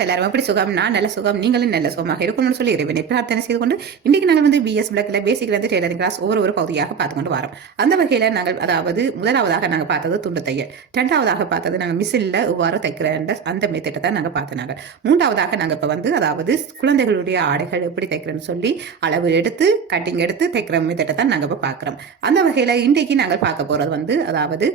Friends எல்லாரும் எப்படி சுகம்? நான் நல்ல சுகம், நீங்களும் நல்ல சுகமாக இருக்கணும்னு சொல்லி இறைவனை பிரார்த்தனை செய்து கொண்டு இன்றைக்கு நாங்கள் வந்து பிஎஸ் பிளாக்ல பேசிக்ல இருந்து டெய்லரிங் கிளாஸ் ஒரு பகுதியாக பார்த்து கொண்டு வரோம். அந்த வகையில் நாங்கள் அதாவது முதலாவதாக நாங்கள் பார்த்தது துண்டு தையல், இரண்டாவதாக பார்த்தது நாங்கள் மிஷினில் எவ்வாறு தைக்கிற அந்த மெத்தட்டை தான் நாங்கள் பார்த்தோம். மூன்றாவதாக நாங்கள் இப்போ வந்து அதாவது குழந்தைகளுடைய ஆடைகள் எப்படி தைக்கிறேன்னு சொல்லி அளவு எடுத்து கட்டிங் எடுத்து தைக்கிற மெத்தட்டை தான் நாங்கள் இப்போ பார்க்குறோம். அந்த வகையில் இன்றைக்கு நாங்கள் பார்க்க போகிறது வந்து அதாவது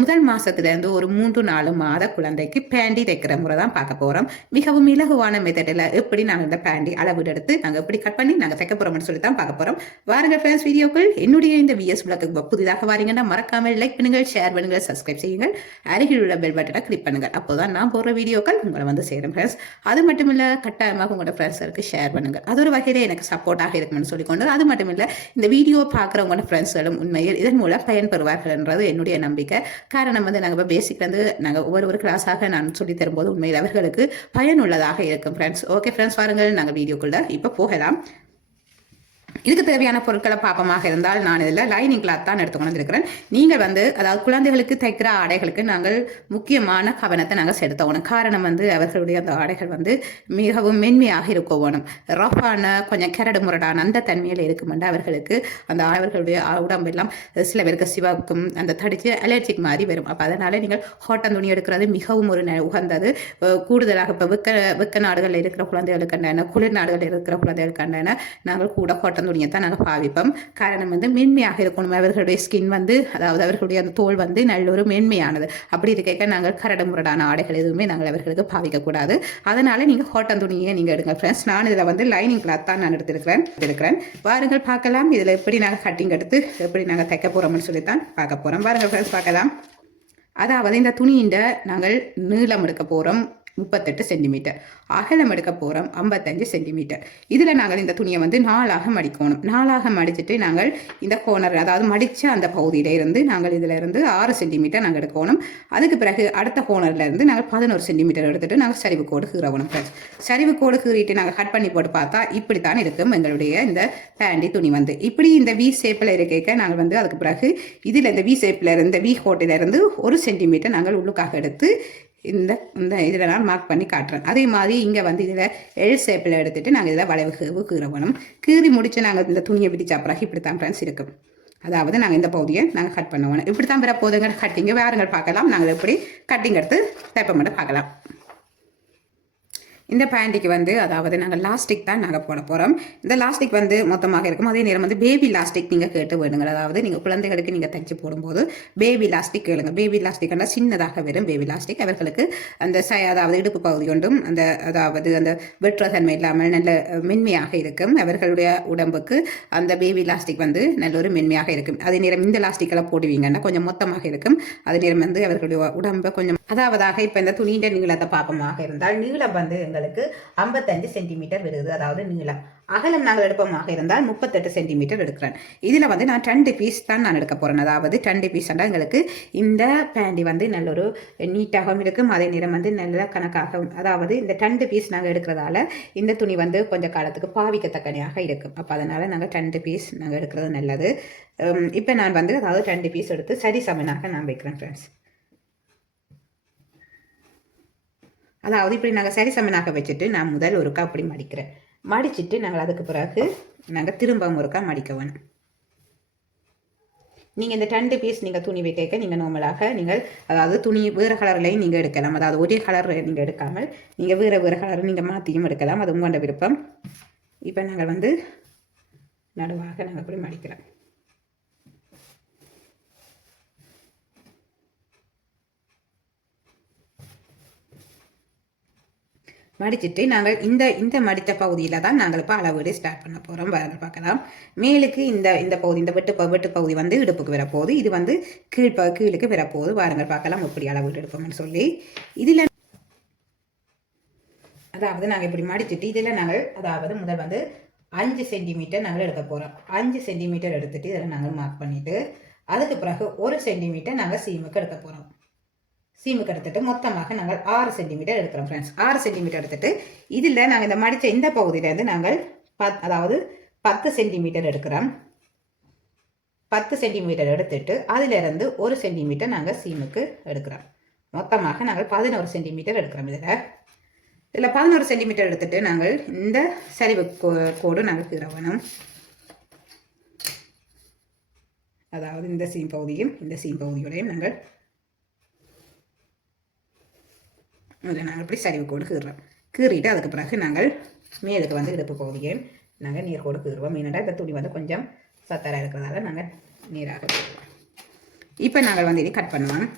முதல் மாதத்துலேருந்து ஒரு 3-4 மாத குழந்தைக்கு பேண்டி தைக்கிற முறை தான் பார்க்க போகிறோம். மிகவும் இலகுவான மெத்தடில் எப்படி நாங்கள் இந்த பேண்டி அளவு எடுத்து நாங்கள் எப்படி கட் பண்ணி நாங்கள் தைக்க போகிறோம்னு சொல்லி தான் பார்க்க போகிறோம். வாருங்க ஃப்ரெண்ட்ஸ், வீடியோக்கள் என்னுடைய இந்த விஎஸ் பிளாக்கு புதிதாக வாரீங்கன்னா மறக்காமல் லைக் பண்ணுங்கள், ஷேர் பண்ணுங்கள், சப்ஸ்கிரைப் செய்யுங்கள், அருகில் உள்ள பெல் பட்டனை கிளிக் பண்ணுங்கள். அப்போதான் நான் போடுற வீடியோக்கள் உங்களை வந்து சேரும் ஃப்ரெண்ட்ஸ். அது மட்டும் இல்லை, கட்டாயமாக உங்களோட ஃப்ரெண்ட்ஸுக்கு ஷேர் பண்ணுங்கள். அது ஒரு வகையில் எனக்கு சப்போர்ட்டாக இருக்கும்னு சொல்லிக்கொண்டு, அது மட்டும் இல்லை இந்த வீடியோ பார்க்குறவங்களோட ஃப்ரெண்ட்ஸ்களும் உண்மையில் இதன் மூலம் பயன்பெறுவார்கள் என்றது என்னுடைய நம்பிக்கை. காரணம் வந்து நாங்கள் இப்போ பேசிக் வந்து நாங்கள் ஒவ்வொரு கிளாஸாக நான் சொல்லி தரும்போது உண்மையில் அவர்களுக்கு பயனுள்ளதாக இருக்கும் ஃப்ரெண்ட்ஸ். ஓகே ஃப்ரெண்ட்ஸ், வாருங்கள் நாங்கள் வீடியோக்குள்ள இப்போ போகலாம். இதுக்கு தேவையான பொருட்களை பாப்பமாக இருந்தால் நான் இதில் லைனிங் கிளாத் தான் எடுத்துக்கொண்டு இருக்கிறேன். நீங்கள் வந்து அதாவது குழந்தைகளுக்கு தைக்கிற ஆடைகளுக்கு நாங்கள் முக்கியமான கவனத்தை நாங்கள் செலுத்தணும். காரணம் வந்து அவர்களுடைய அந்த ஆடைகள் வந்து மிகவும் மென்மையாக இருக்கணும். ரஃபான கொஞ்சம் கரடு முரடான அந்த தன்மையில் இருக்குமென்று அவர்களுக்கு அந்த அவர்களுடைய உடம்பெல்லாம் சில பேருக்கு சிவக்கும் அந்த தடிச்சு அலர்ஜிக் மாதிரி வரும். அப்போ அதனால் நீங்கள் காட்டன் துணி எடுக்கிறது மிகவும் ஒரு உகந்தது. கூடுதலாக இப்போ வெக்க நாடுகளில் இருக்கிற குழந்தைகளுக்கான குளிர் நாடுகளில் இருக்கிற குழந்தைகளுக்கான நாங்கள் கூட காட்டன் துணியை தான் நாங்கள் பாவிப்போம். காரணம் வந்து மென்மையாக இருக்கணும். அவர்களுடைய ஸ்கின் வந்து அதாவது அவர்களுடைய அந்த தோல் வந்து நல்ல ஒரு மென்மையானது. அப்படி இருக்க நாங்கள் கரடு முரடான ஆடைகள் எதுவுமே நாங்கள் அவர்களுக்கு பாவிக்கக்கூடாது. அதனால நீங்கள் காட்டன் துணியை நீங்கள் எடுங்க ஃப்ரெண்ட்ஸ். நான் இதில் வந்து லைனிங் கிளாத் தான் நான் எடுத்திருக்கிறேன். வாருங்கள் பார்க்கலாம் இதில் எப்படி நாங்கள் கட்டிங் எடுத்து எப்படி நாங்கள் தைக்க போகிறோம்னு சொல்லித்தான் பார்க்க போகிறோம். வாருங்கள் ஃப்ரெண்ட்ஸ் பார்க்கலாம். அதாவது இந்த துணியின் நாங்கள் நீளம் எடுக்க போகிறோம் 38 சென்டிமீட்டர், அகலம் எடுக்க போகிறோம் 55 சென்டிமீட்டர். இதில் நாங்கள் இந்த துணியை வந்து 4ஆக மடிக்கணும். 4ஆக மடிச்சுட்டு நாங்கள் இந்த கோனர் அதாவது மடித்த அந்த பகுதியில இருந்து நாங்கள் இதில் இருந்து 6 சென்டிமீட்டர் நாங்கள் எடுக்கணும். அதுக்கு பிறகு அடுத்த கோனரில் இருந்து நாங்கள் 11 சென்டிமீட்டர் எடுத்துட்டு நாங்கள் சரிவு கோடு கீறணும். சரிவு கோடு கீறிட்டு நாங்கள் கட் பண்ணி போட்டு பார்த்தா இப்படி தான் இருக்கும் எங்களுடைய இந்த பேண்டி துணி வந்து. இப்படி இந்த வி ஷேப்பில் இருக்க நாங்கள் வந்து அதுக்கு பிறகு இதில் இந்த வி ஷேப்பில் இருந்து வி கோட்டிலிருந்து 1 சென்டிமீட்டர் நாங்கள் உள்ளுக்காக எடுத்து இந்த இதில் நான் மார்க் பண்ணி காட்டுறேன். அதே மாதிரி இங்கே வந்து இதில் எல் ஷேப்பில் எடுத்துகிட்டு நாங்கள் இதில் வளைவு கீறணும். கீறி முடித்து நாங்கள் இந்த துணியை பிடிச்ச பிறகு இப்படி தான் ஃப்ரெண்ட்ஸ் இருக்கும். அதாவது நாங்கள் இந்த பகுதியை நாங்கள் கட் பண்ணுவோம். இப்படி தான் பிற போதுங்க கட்டிங்க. வேறுங்கள் பார்க்கலாம் நாங்கள் எப்படி கட்டிங் எடுத்து தைப்ப மட்டும் பார்க்கலாம். இந்த பேண்டிக்கு வந்து அதாவது நாங்கள் லாஸ்டிக் தான் நாங்கள் போட போகிறோம். இந்த லாஸ்டிக் வந்து மொத்தமாக இருக்கும். அதே நேரம் வந்து பேபி லாஸ்டிக் நீங்கள் கேட்டு வேணுங்க. அதாவது நீங்கள் குழந்தைகளுக்கு நீங்கள் தைச்சி போடும்போது பேபி லாஸ்டிக் கேளுங்க. பேபி லாஸ்டிக்னா சின்னதாக வரும் பேபி லாஸ்டிக். அவர்களுக்கு அந்த அதாவது இடுப்பு பகுதி கொண்டும் அந்த அதாவது அந்த வெற்ற தன்மை இல்லாமல் நல்ல மென்மையாக இருக்கும். அவர்களுடைய உடம்புக்கு அந்த பேபி லாஸ்டிக் வந்து நல்ல ஒரு மென்மையாக இருக்கும். அதே நேரம் இந்த லாஸ்டிக்கெல்லாம் போடுவீங்கன்னா கொஞ்சம் மொத்தமாக இருக்கும். அதே நேரம் வந்து அவர்களுடைய உடம்பை கொஞ்சம் அதாவதாக இப்போ இந்த துணியின் நீளத்தை பாப்பமாக இருந்தால் நீளம் வந்து எங்களுக்கு 55 சென்டிமீட்டர் வருது. அதாவது நீளம். அகலம் நாங்கள் எடுப்பமாக இருந்தால் 38 சென்டிமீட்டர் எடுக்கிறேன். இதில் வந்து நான் 2 பீஸ் தான் நான் எடுக்க போகிறேன். அதாவது 2 பீஸ் தான் எங்களுக்கு இந்த பேண்டி வந்து நல்ல ஒரு நீட்டாகவும் இருக்கும். அதே நேரம் வந்து நல்ல கணக்காகவும் அதாவது இந்த 2 பீஸ் நாங்கள் எடுக்கிறதால இந்த துணி வந்து கொஞ்சம் காலத்துக்கு பாவிக்கத்தக்கனையாக இருக்கும். அப்போ அதனால் நாங்கள் 2 பீஸ் நாங்கள் எடுக்கிறது நல்லது. இப்போ நான் வந்து அதாவது 2 பீஸ் எடுத்து சரி சமனாக நான் வைக்கிறேன் ஃப்ரெண்ட்ஸ். அதாவது இப்படி நாங்கள் சரி சமனாக வச்சுட்டு நான் முதல் ஒருக்கா அப்படி மடிக்கிறேன். மடிச்சுட்டு நாங்கள் அதுக்கு பிறகு நாங்கள் திரும்ப ஒருக்கா மடிக்க வேணும். நீங்கள் இந்த 2 பீஸ் நீங்கள் துணி வைக்க நீங்கள் நார்மலாக நீங்கள் அதாவது துணி வேறு கலர்லையும் நீங்கள் எடுக்கலாம். அதாவது ஒரே கலர் நீங்கள் எடுக்காமல் நீங்கள் வேறு கலர் நீங்கள் மாற்றியும் எடுக்கலாம். அது உங்களோட விருப்பம். இப்போ நாங்கள் வந்து நடுவாக நாங்கள் அப்படி மடிக்கிறோம். மடிச்சுட்டு நாங்கள் இந்த மடித்த பகுதியில் தான் நாங்கள் இப்போ அளவீடு ஸ்டார்ட் பண்ண போகிறோம். பாருங்கள் பார்க்கலாம். மேலுக்கு இந்த பகுதி இந்த வெட்டு பகுதி வந்து இடுப்புக்கு வரப்போகுது. இது வந்து கீழுக்கு வரப்போகுது. பாருங்கள் பார்க்கலாம் எப்படி அளவீடு எடுப்போம்னு சொல்லி. இதில் அதாவது நாங்கள் இப்படி மடிச்சுட்டு இதில் நாங்கள் அதாவது முதல் வந்து 5 சென்டிமீட்டர் நாங்கள் எடுக்க போகிறோம். 5 சென்டிமீட்டர் எடுத்துகிட்டு இதில் நாங்கள் மார்க் பண்ணிவிட்டு அதுக்கு பிறகு 1 சென்டிமீட்டர் நாங்கள் சீமுக்கு எடுக்க போகிறோம். சீமுக்கு எடுத்துட்டு மொத்தமாக நாங்கள் 6 சென்டிமீட்டர் எடுக்கிறோம் ஃப்ரெண்ட்ஸ். 6 சென்டிமீட்டர் எடுத்துட்டு இதில் நாங்கள் இந்த மடித்த இந்த பகுதியிலேருந்து நாங்கள் அதாவது 10 சென்டிமீட்டர் எடுக்கிறோம். 10 சென்டிமீட்டர் எடுத்துட்டு அதிலிருந்து 1 சென்டிமீட்டர் நாங்கள் சீமுக்கு எடுக்கிறோம். மொத்தமாக நாங்கள் 11 சென்டிமீட்டர் எடுக்கிறோம். இதில் இதில் 11 சென்டிமீட்டர் எடுத்துட்டு நாங்கள் இந்த சரிவு கோடு நாங்கள் கீற வேணும். அதாவது இந்த சீம் பகுதியும் இந்த சீம் பகுதியோடையும் நாங்கள் இப்படி சரிவு கோடு கீறுறோம். கீறிட்டு அதுக்கு பிறகு நாங்கள் மேலுக்கு வந்து இடுப்பு பகுதியும் நாங்கள் நீர் கோடு கீறுவோம். ஏன்னா இந்த துணி வந்து கொஞ்சம் சத்தராக இருக்கிறதால நாங்கள் நீராக கீறுவோம். இப்போ நாங்கள் வந்து இதை கட் பண்ணுவோம்.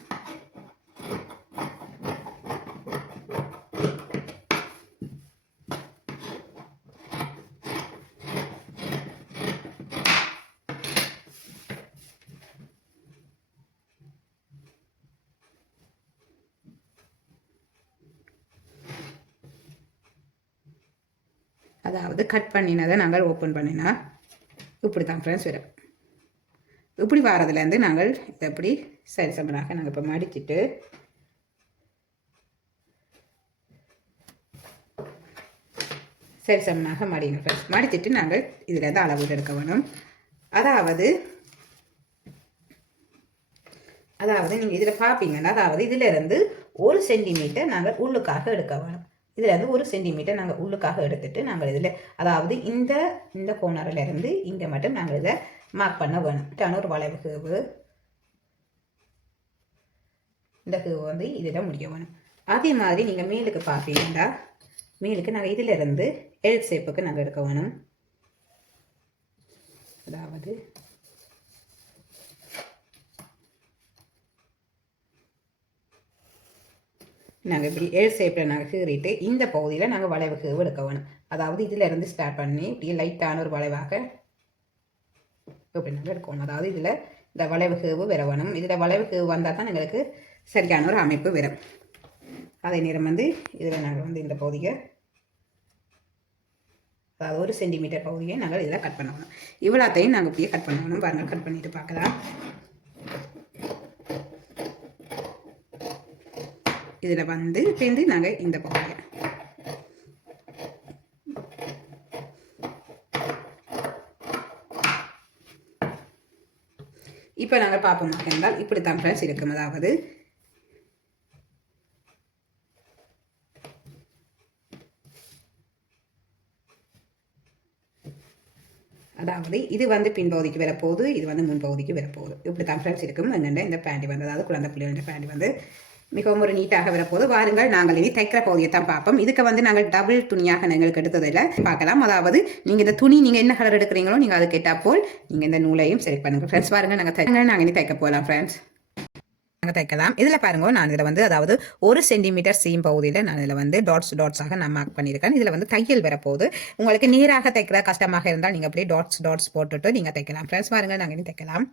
அதாவது கட் பண்ணினதை நாங்கள் ஓப்பன் பண்ணினா இப்படி தான் ஃப்ரெண்ட்ஸ் வரும். இப்படி வாரதுலேருந்து நாங்கள் இதை எப்படி சரி சமனாக நாங்கள் இப்போ மடிச்சுட்டு சரி சமனாக மடிங்க ஃப்ரெண்ட்ஸ். மடிச்சுட்டு நாங்கள் இதிலேருந்து அளவு எடுக்க வேணும். அதாவது நீங்கள் இதில் பார்ப்பீங்கன்னா அதாவது இதிலேருந்து 1 சென்டிமீட்டர் நாங்கள் உள்ளுக்காக எடுக்க வேணும். இதில் வந்து 1 சென்டிமீட்டர் நாங்கள் உள்ளுக்காக எடுத்துட்டு நாங்கள் இதில் அதாவது இந்த கோணரிலிருந்து இங்கே மட்டும் நாங்கள் இதை மார்க் பண்ண வேணும். டனூர் வளைவு கேவு இந்த கேவு வந்து இதில் முடிய வேணும். அதே மாதிரி நீங்கள் மேலுக்கு பார்ப்பீங்கன்னா மேலுக்கு நாங்கள் இதிலிருந்து எல் ஷேப்புக்கு நாங்கள் எடுக்க வேணும். அதாவது நாங்கள் இப்படி எல் ஷேப்பில் நாங்கள் கீறிட்டு இந்த பகுதியில் நாங்கள் வளைவு கேவு எடுக்க வேணும். அதாவது இதிலிருந்து ஸ்டார்ட் பண்ணி இப்படி லைட்டான ஒரு வளைவாக இப்படி நாங்கள் எடுக்கணும். அதாவது இதில் இந்த வளைவு கேவு வர வேணும். இதில் வளைவு கேவு வந்தால் தான் எங்களுக்கு சரியான ஒரு அமைப்பு வரும். அதே நேரம் வந்து இதில் நாங்கள் வந்து இந்த பகுதியை அதாவது 1 சென்டிமீட்டர் பகுதியை நாங்கள் இதில் கட் பண்ணணும். இவ்வளோத்தையும் நாங்கள் இப்படியே கட் பண்ணணும். பாருங்கள், கட் பண்ணிட்டு பார்க்கலாம். இதில் வந்து சேர்ந்து நாங்கள் இந்த பகுதியை இப்போ நாங்கள் பார்ப்போமாக இருந்தால் இப்படி தான் ஃப்ரெண்ட்ஸ் இருக்கும். அதாவது இது வந்து பின்பகுதிக்கு வரப்போகுது, இது வந்து முன்பகுதிக்கு வரப்போகுது. இப்படி தான் ஃப்ரெண்ட்ஸ் இருக்கும். என்னென்ன இந்த பேண்டி வந்து அதாவது குழந்தை பிள்ளைங்க பேண்டி வந்து மிகவும் ஒரு நீட்டாக வரப்போது. வாருங்கள் நாங்கள் இனி தைக்கிற பகுதியை தான் பார்ப்போம். இதுக்கு வந்து நாங்கள் டபுள் துணியாக எங்களுக்கு எடுத்ததில் பார்க்கலாம். அதாவது நீங்கள் இந்த துணி நீங்கள் என்ன கலர் எடுக்கிறீங்களோ நீங்கள் அதுக்கு கேட்டால் போல் நீங்கள் இந்த நூலையும் செலக்ட் பண்ணுங்கள் ஃப்ரெண்ட்ஸ். பாருங்கள், நாங்கள் இனி தைக்க போகலாம் ஃப்ரெண்ட்ஸ். நாங்கள் தைக்கலாம். இதில் பாருங்க, நான் இதில் வந்து அதாவது 1 சென்டிமீட்டர் சீம் பகுதியில் நான் இதில் வந்து டாட்ஸாக நான் மார்க் பண்ணியிருக்கேன். இதில் வந்து தையல் வரப்போகுது. உங்களுக்கு நேராக தைக்கிற கஷ்டமாக இருந்தால் நீங்கள் அப்படியே டாட்ஸ் போட்டுட்டு நீங்கள் தைக்கலாம் ஃப்ரெண்ட்ஸ். பாருங்கள், நாங்கள் இனி தைக்கலாம்.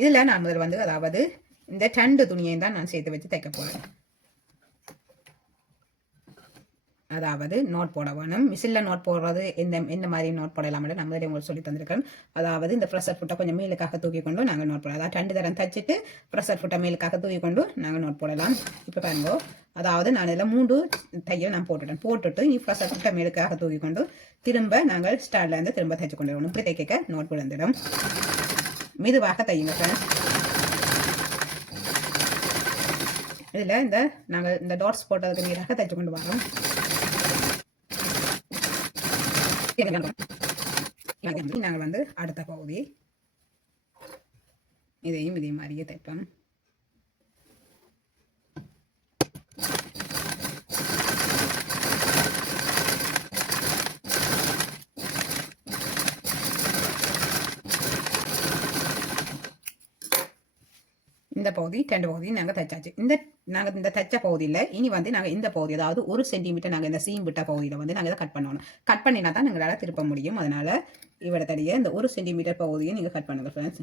இதில் நான் முதல் வந்து அதாவது இந்த 2 துணியையும் தான் நான் சேர்த்து வச்சு தைக்க போகிறேன். அதாவது நோட் போட வேணும். மிஷினில் நோட் போடுறது எந்த மாதிரி நோட் போடலாம் நம்ம உங்களுக்கு சொல்லி தந்திருக்கேன். அதாவது இந்த ப்ரெஷர் ஃபுட்டை கொஞ்சம் மேலுக்காக தூக்கி கொண்டு நாங்கள் நோட் போடலாம். அதாவது 2 தரம் தைச்சிட்டு ப்ரெஷர் ஃபுட்டை மேலுக்காக தூக்கி கொண்டு நாங்கள் நோட் போடலாம். இப்போ பாருங்க, அதாவது நான் இதில் 3 தையல் நான் போட்டுட்டு நீ ப்ரெஷர் ஃபுட்டை மேலுக்காக தூக்கி கொண்டு திரும்ப நாங்கள் ஸ்டார்ட்லேருந்து திரும்ப தைச்சு கொண்டு வரணும். இப்படி தைக்க நோட் விழுந்துடும். மெதுவாக தையுங்க ஃப்ரெண்ட்ஸ். இதில் நாங்கள் இந்த டாட்ஸ் போட்டதுக்கு நேராக தைச்சு கொண்டு வரோம். நாங்கள் வந்து அடுத்த பகுதி இதையும் இதே மாதிரியே தைப்போம். இந்த பகுதி 2 பகுதி நாங்கள் தைச்சாச்சு. நாங்கள் இந்த தைச்ச பகுதியில் இனி வந்து நாங்கள் இந்த பகுதி அதாவது 1 சென்டிமீட்டர் நாங்கள் இந்த சீம் விட்ட பகுதியில் வந்து நாங்கள் இதை கட் பண்ணணும். கட் பண்ணினா தான் எங்களால் திருப்ப முடியும். அதனால் இவ்வளோத்தடியே இந்த 1 சென்டிமீட்டர் பகுதியை நீங்கள் கட் பண்ணுங்கள் ஃப்ரெண்ட்ஸ்.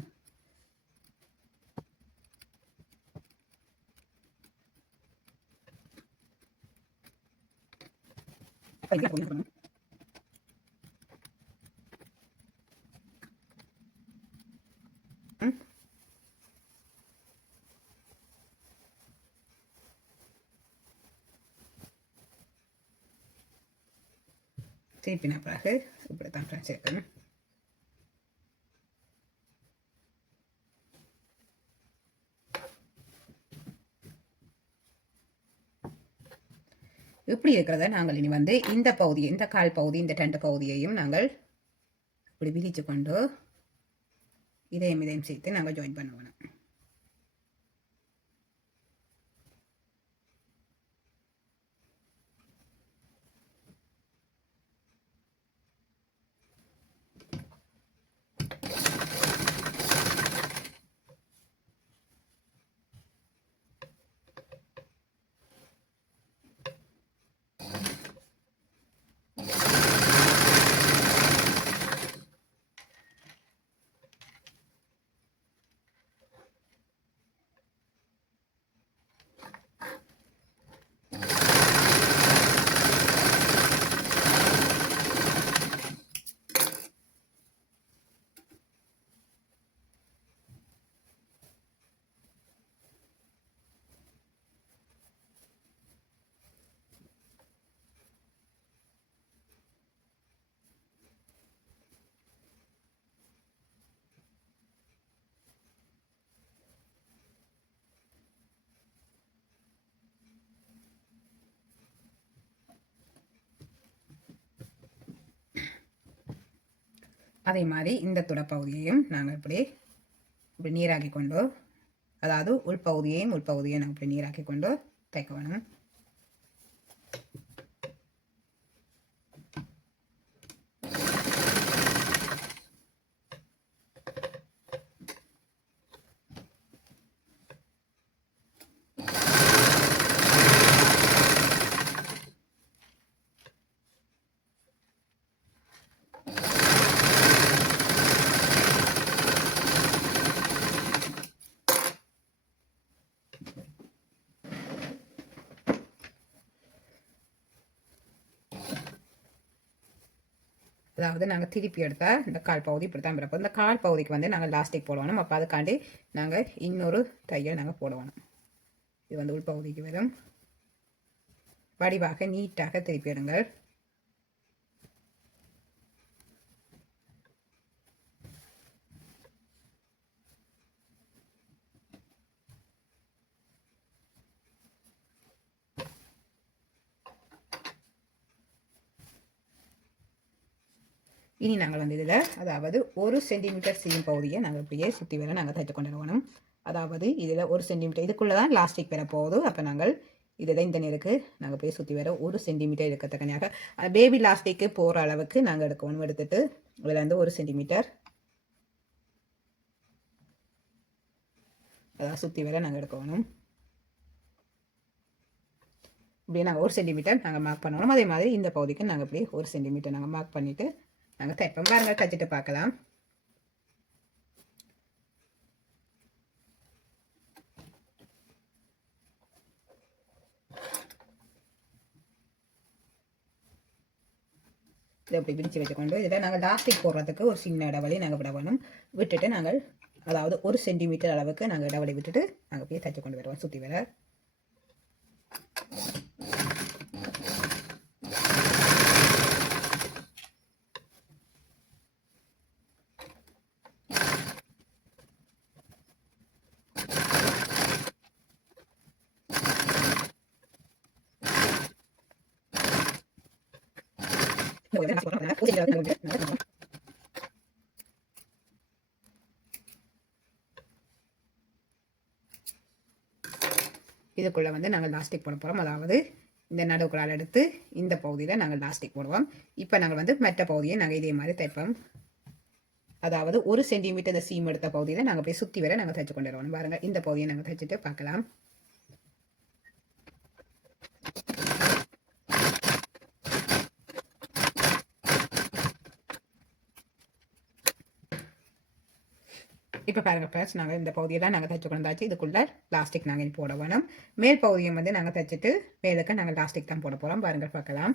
திருப்பின பிறகு இப்படி தான் ஃப்ரெண்ட்ஸ் இருக்கணும். இப்படி இருக்கிறத நாங்கள் இனி வந்து இந்த பகுதி, இந்த கால் பகுதி, இந்த 2 பகுதியையும் நாங்கள் இப்படி விரித்து கொண்டு இதையும் சேர்த்து நாங்கள் ஜாயின் பண்ணுவோம். அதே மாதிரி இந்த துடைப்பகுதியையும் நாங்கள் இப்படி நீராக்கி கொண்டு, அதாவது உள்பகுதியையும் நாங்கள் இப்படி நீராக்கி கொண்டு தைக்க வேணும். அதாவது நாங்கள் திருப்பி எடுத்தால் இந்த கால் பகுதி இப்படி தான் பிறப்போம். இந்த கால் பகுதிக்கு வந்து நாங்கள் லாஸ்டிக் போடணும். அப்போ அதுக்காண்டி நாங்கள் இன்னொரு தையல் நாங்கள் போடணும். இது வந்து உள்பகுதிக்கு வரும். வடிவாக நீட்டாக திருப்பி எடுங்கள். இனி நாங்கள் வந்து இதில் அதாவது 1 சென்டிமீட்டர் சீம் பகுதியை நாங்கள் இப்படியே சுற்றி வர நாங்கள் தைத்து கொண்டு வரணும். அதாவது இதில் 1 சென்டிமீட்டர் இதுக்குள்ளே தான் லாஸ்டிக் பெற போகுது. அப்போ நாங்கள் இதில் இந்த நேருக்கு நாங்கள் போய் சுற்றி வர 1 சென்டிமீட்டர் இருக்கத்தக்கனையாக பேபி லாஸ்டிக்கு போகிற அளவுக்கு நாங்கள் எடுக்கணும். எடுத்துட்டு இதில் வந்து 1 சென்டிமீட்டர் அதாவது சுற்றி வர நாங்கள் எடுக்கணும். இப்படியே நாங்கள் 1 சென்டிமீட்டர் நாங்கள் மார்க் பண்ணணும். அதே மாதிரி இந்த பகுதிக்கு நாங்கள் இப்படி 1 சென்டிமீட்டர் நாங்கள் மார்க் பண்ணிவிட்டு நாங்கள் தைப்போம். பாருங்க, தைச்சிட்டு பார்க்கலாம். இதை அப்படி பிரித்து வச்சுக்கொண்டு இதில் நாங்கள் லாஸ்டிக் போடுறதுக்கு ஒரு சின்ன இடைவெளி நாங்கள் விடணும். விட்டுட்டு நாங்கள் அதாவது 1 சென்டிமீட்டர் அளவுக்கு நாங்கள் இடைவெளி விட்டுட்டு நாங்கள் போய் தைச்சு கொண்டு வருவோம் சுற்றி வர. இதுக்குள்ள வந்து நாங்கள் லாஸ்டிக் போட போகிறோம். அதாவது இந்த நடுவுக்குள்ளால் எடுத்து இந்த பகுதியில் நாங்கள் லாஸ்டிக் போடுவோம். இப்போ நாங்கள் வந்து மற்ற பகுதியை நாங்கள் இதே மாதிரி தைப்போம். அதாவது 1 சென்டிமீட்டர் இந்த சீம் எடுத்த பகுதியில் நாங்கள் போய் சுற்றி வர நாங்கள் தைச்சு கொண்டு வருவோம். பாருங்கள், இந்த பகுதியை நாங்கள் தைச்சிட்டு பார்க்கலாம். இப்போ பாருங்கள் ஃப்ரெண்ட்ஸ், நாங்கள் இந்த பகுதியெல்லாம் நாங்கள் தைச்சு கொண்டாச்சு. இதுக்குள்ளே லாஸ்டிக் நாங்கள் போட வேணும். மேல் பகுதியை வந்து நாங்கள் தைச்சிட்டு மேலுக்கு நாங்கள் லாஸ்டிக் தான் போட போகிறோம். பாருங்கள், பார்க்கலாம்.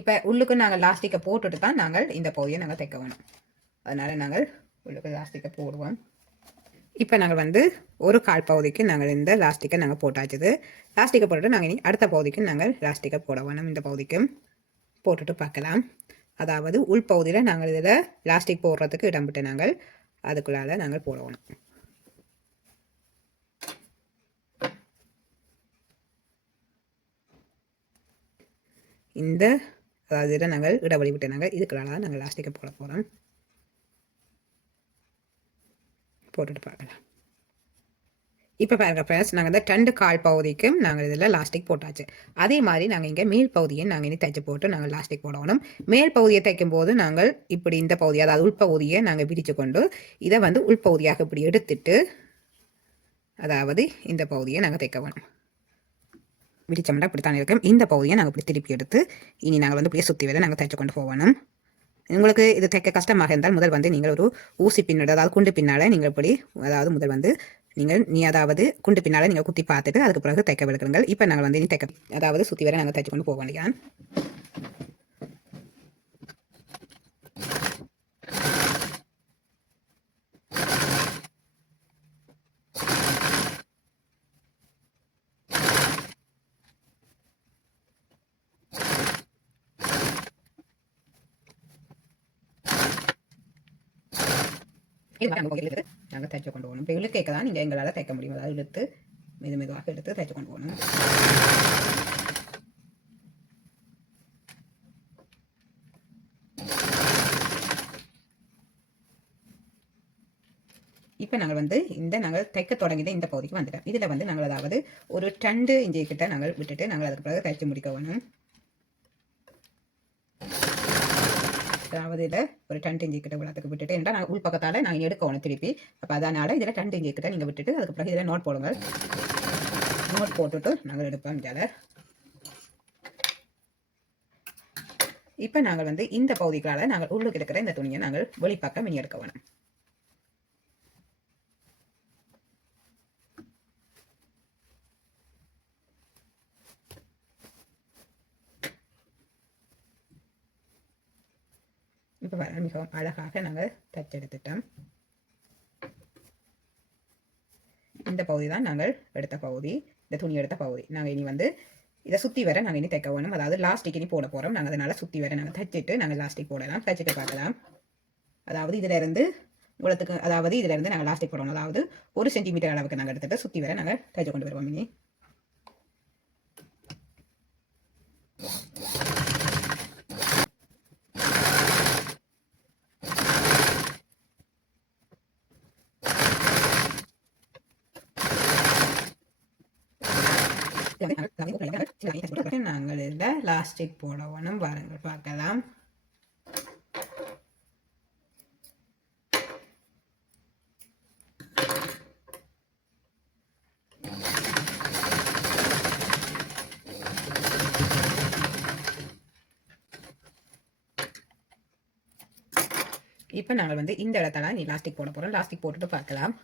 இப்போ உள்ளுக்கு நாங்கள் லாஸ்டிக்கை போட்டுட்டு தான் நாங்கள் இந்த பகுதியை நாங்கள் தைக்க வேணும். அதனால் நாங்கள் உள்ளுக்கு லாஸ்டிக்கை போடுவோம். இப்போ நாங்கள் வந்து ஒரு கால் பகுதிக்கு நாங்கள் இந்த லாஸ்டிக்கை நாங்கள் போட்டாச்சுது. லாஸ்டிக்கை போட்டுட்டு நாங்கள் இனி அடுத்த பகுதிக்கு நாங்கள் லாஸ்டிக்கை போட வேணும். இந்த பகுதிக்கும் போட்டுட்டு பார்க்கலாம். அதாவது உள்பகுதியில் நாங்கள் இதில் லாஸ்டிக் போடுறதுக்கு இடம் விட்டு நாங்கள் அதுக்குள்ளால் நாங்கள் போடணும். இந்த அதாவது இதை நாங்கள் இடவழி விட்டு இதுக்குள்ளால நாங்கள் லாஸ்டிக்கை போட போகிறோம். போட்டுட்டு பார்க்கலாம். இப்போ பாருங்க ஃப்ரெண்ட்ஸ், நாங்கள் இந்த 2 கால் பகுதிக்கும் நாங்கள் இதில் லாஸ்டிக் போட்டாச்சு. அதே மாதிரி நாங்கள் இங்கே மேல் பகுதியை நாங்கள் இனி தைச்சு போட்டு நாங்கள் லாஸ்டிக் போடணும். மேல் பகுதியை தைக்கும் போது நாங்கள் இப்படி இந்த பகுதி அதாவது உள்பகுதியை நாங்கள் பிரித்து கொண்டு இதை உள்பகுதியாக இப்படி எடுத்துட்டு அதாவது இந்த பகுதியை நாங்கள் தைக்க வேணும். பிடிச்சோம்னா இப்படித்தான் இருக்கும். இந்த பகுதியை நாங்கள் இப்படி திருப்பி எடுத்து இனி நாங்கள் இப்படியே சுற்றி வேலை நாங்கள் தைச்சு கொண்டு போகணும். உங்களுக்கு இது தைக்க கஷ்டமாக இருந்தால் முதல் நீங்கள் ஒரு ஊசி பின்னோட அதாவது குண்டு பின்னால் நீங்கள் இப்படி அதாவது முதல் அதாவது குண்டு பின்னால் நீங்கள் குத்தி பார்த்துட்டு அதுக்கு பிறகு தைக்க விடுக்கிறீர்கள். இப்போ நாங்கள் இனி தைக்க அதாவது சுற்றி வரை நாங்கள் தைச்சு கொண்டு போக வேண்டியான். நாங்கள் தைச்சு கொண்டு போகணும். இப்போ இழுக்க தான் நீங்கள் எங்களால் தைக்க முடியும். அதாவது இழுத்து மெதுவாக எடுத்து தைச்சு கொண்டு போகணும். இப்போ நாங்கள் நாங்கள் தைக்க தொடங்கித இந்த பகுதிக்கு வந்துட்டோம். இதில் நாங்கள் அதாவது ஒரு 2 இன்ச்சு கிட்ட நாங்கள் விட்டுட்டு நாங்கள் அதுக்கு பிறகு தைச்சு முடிக்க வேணும். அதாவது இதில் ஒரு 2 இன்ச்சு கிட்ட உள்ளத்துக்கு விட்டுட்டு ஏன்னா நான் உள் பக்கத்தால் நாங்கள் எடுக்கணும் திருப்பி. அப்போ அதனால் இதில் 2 இன்ச்சு கிட்ட நீங்கள் விட்டுட்டு அதுக்கு பிறகு இதில் நோட் போடுங்க. நோட் போட்டுட்டு நாங்கள் எடுப்போம். இதில் இப்போ நாங்கள் இந்த பகுதிகளால் நாங்கள் உள்ளுக்கு இருக்கிற இந்த துணியை நாங்கள் வெளிப்பக்கம் இனி எடுக்க வேணும். இப்போ மிகவும் அழகாக நாங்கள் தச்செடுத்துட்டோம். இந்த பகுதி தான் நாங்கள் எடுத்த பகுதி, இந்த துணி எடுத்த பகுதி. நாங்கள் இனி இதை சுற்றி வர நாங்கள் இனி தைக்க வேணும். அதாவது லாஸ்டிக் இனி போட போகிறோம். நாங்கள் அதனால் சுற்றி வர நாங்கள் தைச்சிட்டு நாங்கள் லாஸ்டிக் போடலாம். தைச்சிட்டு பார்க்கலாம். அதாவது இதிலிருந்து உலகத்துக்கு அதாவது இதிலிருந்து நாங்கள் லாஸ்டிக் போடணும். அதாவது 1 சென்டிமீட்டர் அளவுக்கு நாங்கள் எடுத்துகிட்டு சுற்றி வர நாங்கள் தைச்சு கொண்டு வருவோம். இனி நாங்கள் இதில் லாஸ்டிக் போடணும். பாருங்கள் பார்க்கலாம். இப்போ நாங்கள் இந்த இடத்துல நீ லாஸ்டிக் போட போகிறோம். லாஸ்டிக் போட்டுட்டு பார்க்கலாம்.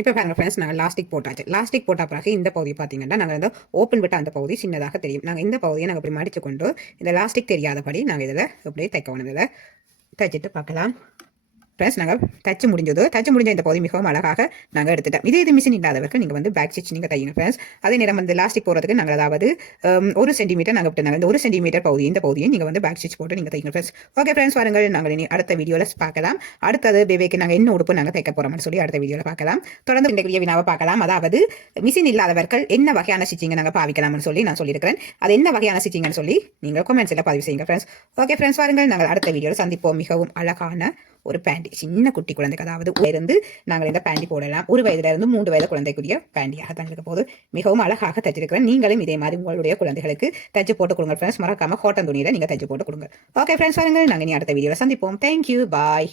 இப்போ பாருங்கள் ஃப்ரெண்ட்ஸ், நாங்கள் லாஸ்டிக் போட்டாச்சு. லாஸ்டிக் போட்ட பிறகு இந்த பகுதி பார்த்தீங்கன்னா நாங்கள் ஓப்பன் விட்ட அந்த பகுதி சின்னதாக தெரியும். நாங்கள் இந்த பகுதியை நாங்கள் இப்படி மடித்து கொண்டு இந்த லாஸ்டிக் தெரியாதபடி நாங்கள் இதில் இப்படி தைக்கணும். இதில் தைச்சிட்டு பார்க்கலாம். ஃப்ரெண்ட்ஸ், நாங்கள் தைச்சு முடிஞ்ச இந்த பகுதி மிகவும் அழகாக நாங்கள் எடுத்துட்டோம். இது மிஷின் இல்லாதவர்கள் நீங்கள் பேக் ஸ்டிச் நீங்கள் தையுங்க ஃப்ரெண்ட்ஸ். அதே நேரம் லாஸ்டிக் போகிறதுக்கு நாங்கள் அதாவது 1 சென்டிமீட்டர் நாங்கள் விட்டு இந்த 1 சென்டிமீட்டர் பகுதி இந்த பகுதியை நீங்கள் பேக் ஸ்டிச் போட்டு நீங்கள் தைங்க ஃப்ரெண்ட்ஸ். ஓகே ஃப்ரெண்ட்ஸ், வாருங்கள் நாங்கள் இனி அடுத்த வீடியோவில் பார்க்கலாம். அடுத்தது பேபிக்கு நாங்கள் என்ன உடுப்பு நாங்கள் தைக்க போகிறோம்னு சொல்லி அடுத்த வீடியோவில் பார்க்கலாம். தொடர்ந்து இந்த வீடியோ வினாவை பார்க்கலாம். அதாவது மிஷின் இல்லாதவர்கள் என்ன வகையான ஸ்டிச்சிங்கை நாங்கள் பாவிக்கலாம்னு சொல்லி நான் சொல்லியிருக்கிறேன். அது என்ன வகையான ஸ்டிச்சிங்னு சொல்லி நீங்கள் கமெண்ட்ஸில் பதிவு செய்யுங்க ஃப்ரெண்ட்ஸ். ஓகே ஃப்ரெண்ட்ஸ், வாருங்கள் நாங்கள் அடுத்த வீடியோவில் சந்திப்போம். மிகவும் அழகான ஒரு பேண்டி, சின்ன குட்டி குழந்தைக்கு அதாவது இருந்து நாங்கள் இந்த பேண்டி போடலாம். 1 வயதிலிருந்து 3 வயது குழந்தைக்குரிய பேண்டியாக தான் இருக்க போது மிகவும் அழகாக தைச்சிருக்கிறேன். நீங்களும் இதே மாதிரி உங்களுடைய குழந்தைகளுக்கு தைச்சு போட்டு கொடுங்க ஃப்ரெண்ட்ஸ். மறக்காம காட்டன் துணியில நீங்க தைச்சு போட்டு கொடுங்க. ஓகே ஃப்ரெண்ட்ஸ், வாருங்கள் நாங்கள் இனி அடுத்த வீடியோவில் சந்திப்போம். தேங்க்யூ, பாய்.